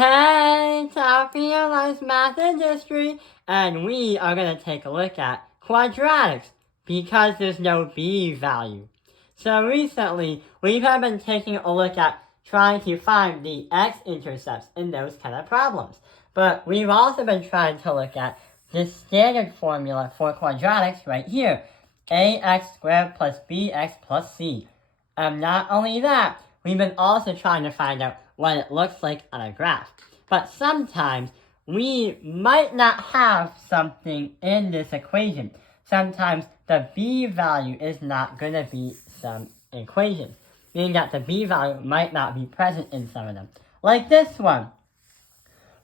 Hey, Talking Life Math and History, and we are going to take a look at quadratics because there's no b value. So recently, we have been taking a look at trying to find the x-intercepts in those kind of problems. But we've also been trying to look at the standard formula for quadratics right here, ax squared plus bx plus c. And not only that, we've been also trying to find out what it looks like on a graph. But sometimes we might not have something in this equation. Sometimes the b value is not going to be some equations, meaning that the b value might not be present in some of them. Like this one.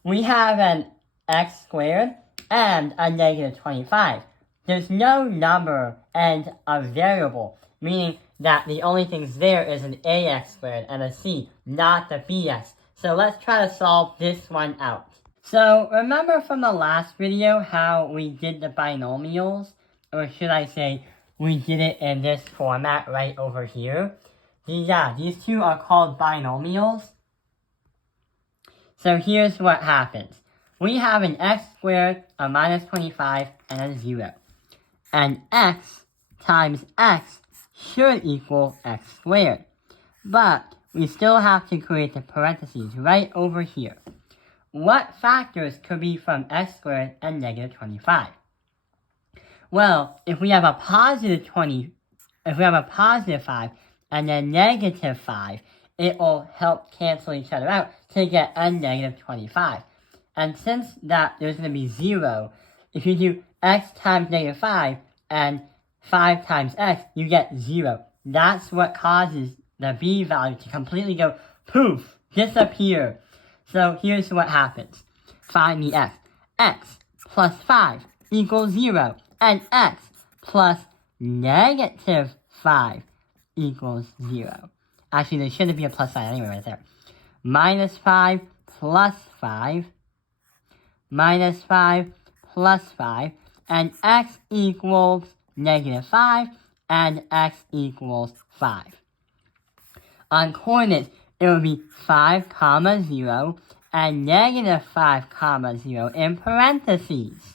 We have an x squared and a negative 25. There's no number and a variable, meaning that the only things there is an ax squared and a c, not the bx. So let's try to solve this one out. So remember from the last video how we did the binomials? Or should I say, we did it in this format right over here? These two are called binomials. So here's what happens. We have an x squared, a minus 25, and a 0. And x times x should equal x squared. But we still have to create the parentheses right over here. What factors could be from x squared and negative 25? Well, if we have a positive 5 and a negative 5, it will help cancel each other out to get a negative 25. And since that there's going to be 0, if you do x times negative 5 and 5 times x, you get 0. That's what causes the b value to completely go poof, disappear. So here's what happens. Find the x. X plus 5 equals 0. And x plus negative 5 equals 0. Actually, there shouldn't be a plus sign anyway right there. Minus 5 plus 5. Minus 5 plus 5. And x equals negative 5. And x equals 5. On coordinates, it will be 5, 0, and negative 5, 0 in parentheses.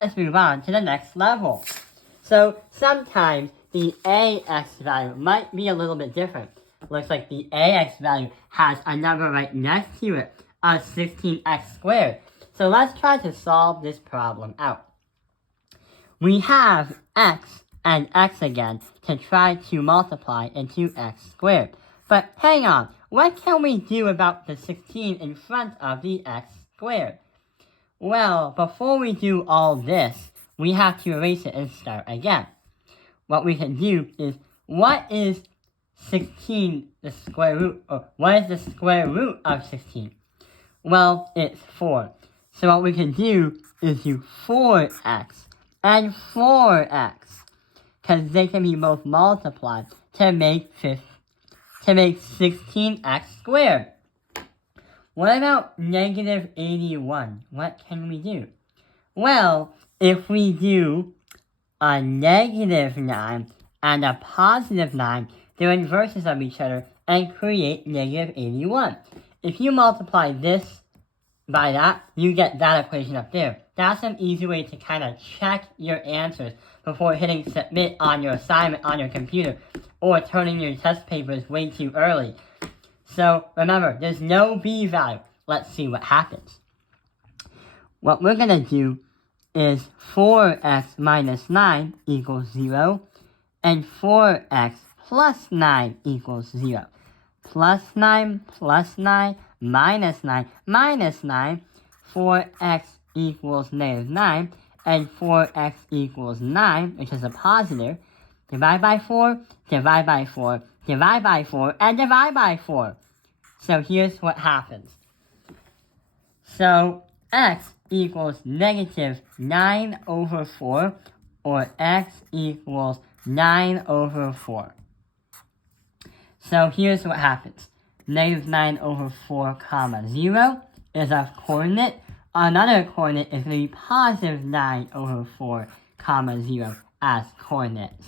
Let's move on to the next level. So sometimes the ax value might be a little bit different. Looks like the ax value has a number right next to it, of 16x squared. So let's try to solve this problem out. We have x and x again to try to multiply into x squared. But hang on, what can we do about the 16 in front of the x squared? Well, before we do all this, we have to erase it and start again. What we can do is, what is 16 the square root, or what is the square root of 16? Well, it's 4. So what we can do is do 4x and 4x, because they can be both multiplied to make 16x squared. What about negative 81? What can we do? Well, if we do a negative 9 and a positive 9, they're inverses of each other and create negative 81. If you multiply this by that, you get that equation up there. That's an easy way to kind of check your answers before hitting submit on your assignment on your computer or turning your test papers way too early. So remember, there's no b value. Let's see what happens. What we're going to do is 4x minus 9 equals 0, and 4x plus 9 equals 0. Plus 9, minus 9, minus 9. 4x equals negative 9, and 4x equals 9, which is a positive, divide by 4, divide by 4, divide by 4, and divide by 4. So here's what happens. So x equals negative 9 over 4, or x equals 9 over 4. So here's what happens. Negative 9 over 4 comma 0 is a coordinate. Another coordinate is going to be positive 9 over 4 comma 0 as coordinates.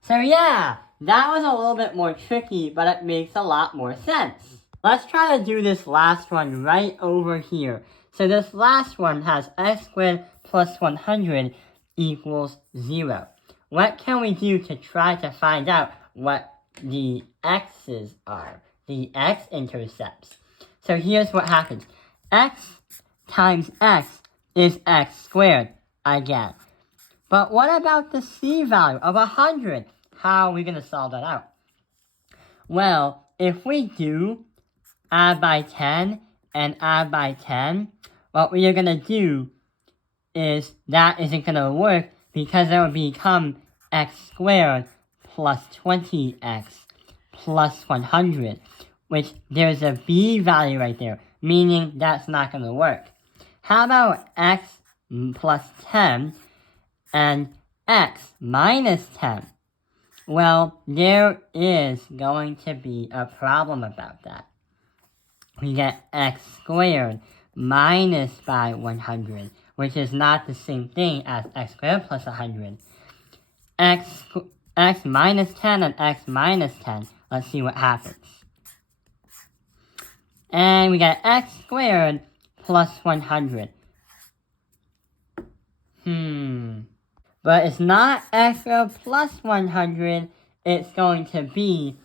So yeah, that was a little bit more tricky, but it makes a lot more sense. Let's try to do this last one right over here. So this last one has x squared plus 100 equals 0. What can we do to try to find out what the x's are, the x-intercepts? So here's what happens. X times x is x squared again. But what about the c value of 100? How are we going to solve that out? Well, if we do add by 10 and add by 10, what we are going to do is that isn't going to work because it will become x squared plus 20x plus 100, which there's a b value right there, meaning that's not going to work. How about x plus 10 and x minus 10? Well, there is going to be a problem about that. We get x squared minus by 100, which is not the same thing as x squared plus 100. X minus 10 and x minus 10. Let's see what happens. And we get x squared plus 100. But it's not x squared plus 100. It's going to be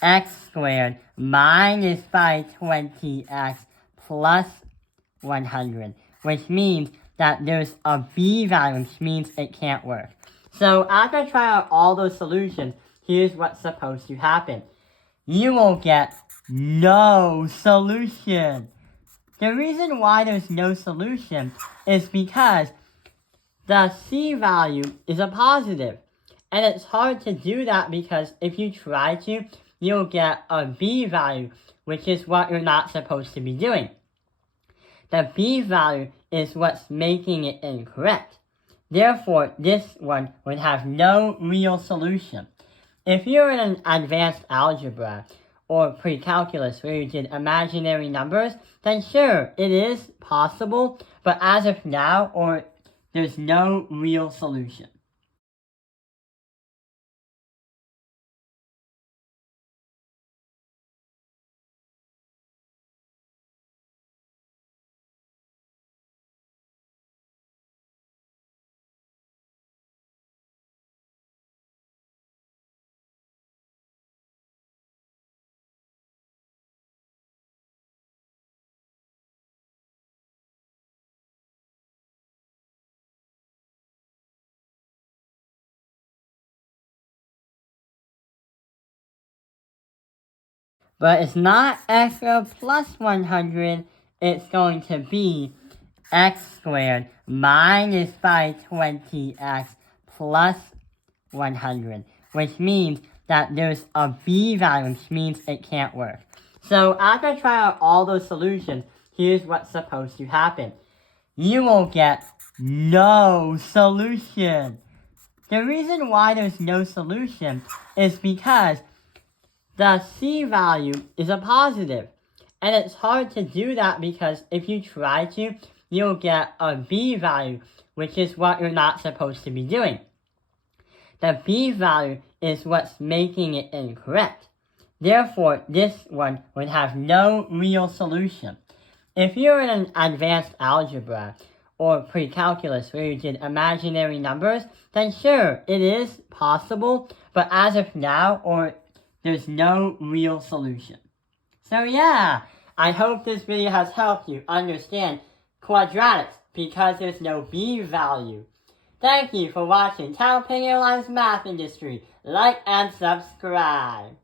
x squared minus by 20x plus 100, which means that there's a b value, which means it can't work. So after trying out all those solutions, here's what's supposed to happen. You will get no solution. The reason why there's no solution is because the c value is a positive. And it's hard to do that because if you try to, you'll get a b value, which is what you're not supposed to be doing. The b value is what's making it incorrect. Therefore, this one would have no real solution. If you're in an advanced algebra or pre-calculus where you did imaginary numbers, then sure, it is possible, but as of now, there's no real solution. But it's not x squared plus 100, it's going to be x squared minus by 20x plus 100, which means that there's a b value, which means it can't work. So after trying out all those solutions, here's what's supposed to happen. You will get no solution. The reason why there's no solution is because the c value is a positive. And it's hard to do that because if you try to, you'll get a b value, which is what you're not supposed to be doing. The b value is what's making it incorrect. Therefore, this one would have no real solution. If you're in an advanced algebra or pre-calculus where you did imaginary numbers, then sure, it is possible, but as of now, there's no real solution. So yeah, I hope this video has helped you understand quadratics because there's no b value. Thank you for watching Taoping Airlines Math Industry. Like and subscribe.